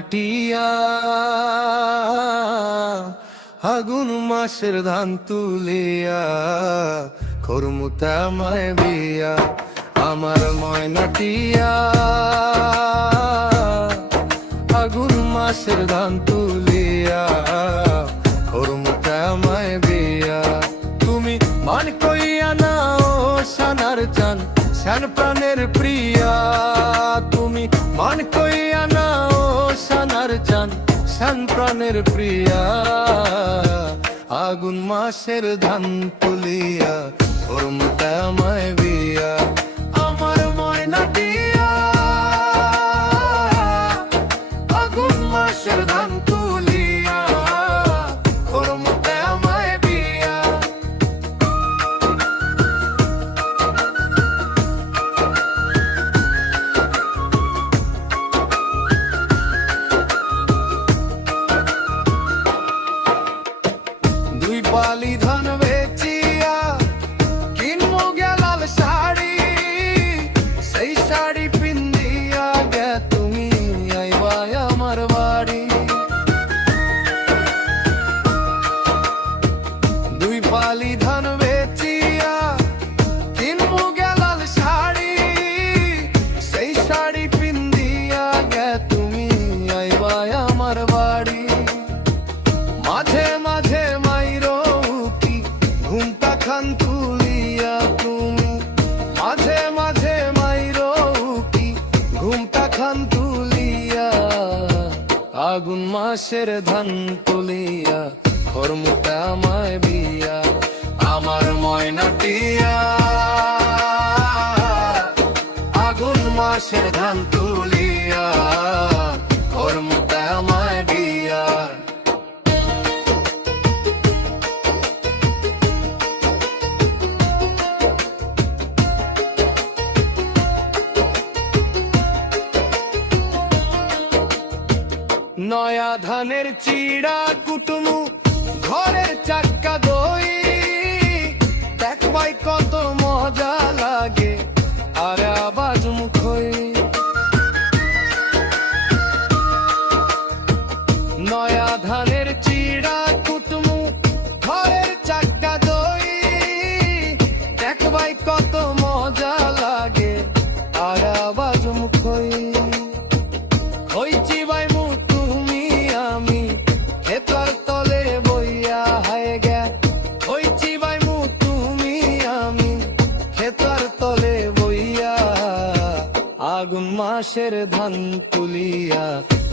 ময়নাটিয়া আগুন মাসের ধান তুলিয়া করমুতা মায় বিয়া আমার ময়নাটিয়া আগুন মাসের ধান তুলিয়া করমুতা মায় বিয়া তুমি মান কইয়া না ও সানার চান শ্যান প্রাণের প্রিয়া তুমি মান কইয়া না ও সানার চান শ্যান প্রাণের প্রিয়া আগুন মাসের ধান তুলিয়া করমুতা মায় বিয়া আমার ময়নাটিয়া আগুন মাসের ধান তুলিয়া করমুতা মায় বিয়া দুই পালি ধান বেচিয়া কিনবো গেলাল শাড়ি সেই শাড়ি পিন্দিয়া গে তুমি আইবা আমার বাড়ি দুই পালি ধান বেচিয়া কিনবো গেলাল শাড়ি সেই শাড়ি পিন্দিয়া গে তুমি আইবা আমার বাড়ি মাঝে মাঝে মাইরো কি ঘুমটা খান তুলিয়া তুমি মাঝে মাঝে মাইরো কি ঘুমটা খান তুলিয়া আগুন মাসের ধান তুলিয়া করমুতা মায় বিয়া আমার ময়নাটিয়া আগুন মাসের ধান তুলিয়া করমুতা মায় বিয়া নয়া ধানের চিড়া কুটুমু ঘরের চাক্কা দই দেখবাই কত মজা লাগে আর আবাজ মুখই নয়া ধানের চিড়া কুটুমু ঘরের চাক্কা দই দেখবাই কত মজা লাগে আর আবাজ মুখই হইছি বাই খেতার তলে বইয়া হায় গে হইছি বাই মু তুমি আমি খেতার তলে বইয়া আগুন মাসের ধান তুলিয়া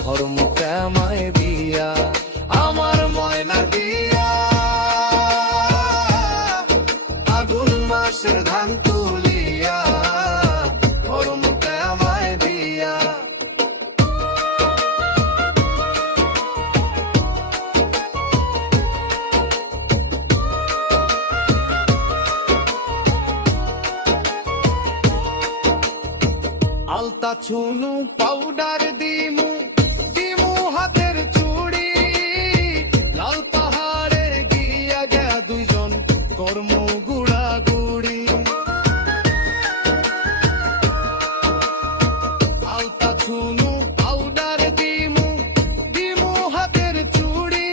করমুতা মায় বিয়া আমার ময়নাটিয়া আগুন মাসের ধান তুলিয়া করমুতা মায় বিয়া আলতা চুনু পাউডার দিমু দিমু হাতের চুড়ি লাল পাহাড়ের গিয়া গে দুইজন করমু গুড়া গুড়ি আলতা চুনু পাউডার দিমু দিমু হাতের চুড়ি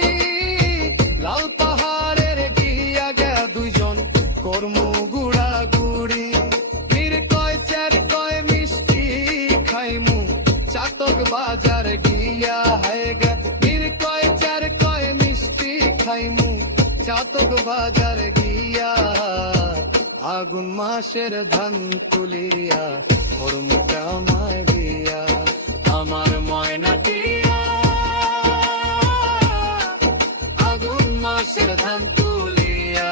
লাল পাহাড়ের গিয়া গে দুইজন করমু গুড়া গুড়ি চাতক বাজার গিয়া হায় গে কয় চার কয় মিষ্টি খাইমু চাতক বাজার গিয়া আগুন মাসের ধান তুলিয়া করমুতা মায় বিয়া আমার ময়নাটিয়া আগুন মাসের ধান তুলিয়া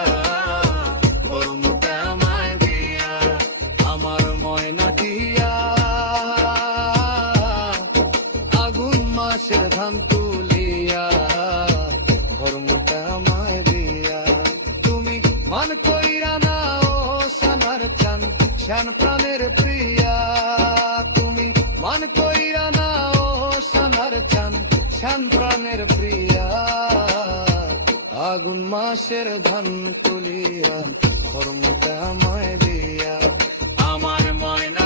করমুতা মায় বিয়া আমার ময়নাটিয়া মাসের ধান তুলিয়া করমুতা মায় বিয়া তুমি মান কইরা না ও সানার চান শ্যান প্রাণের প্রিয়া তুমি মান কইরা না ও সানার চান শ্যান প্রাণের প্রিয়া আগুন মাসের ধান তুলিয়া করমুতা মায় বিয়া আমার ময়না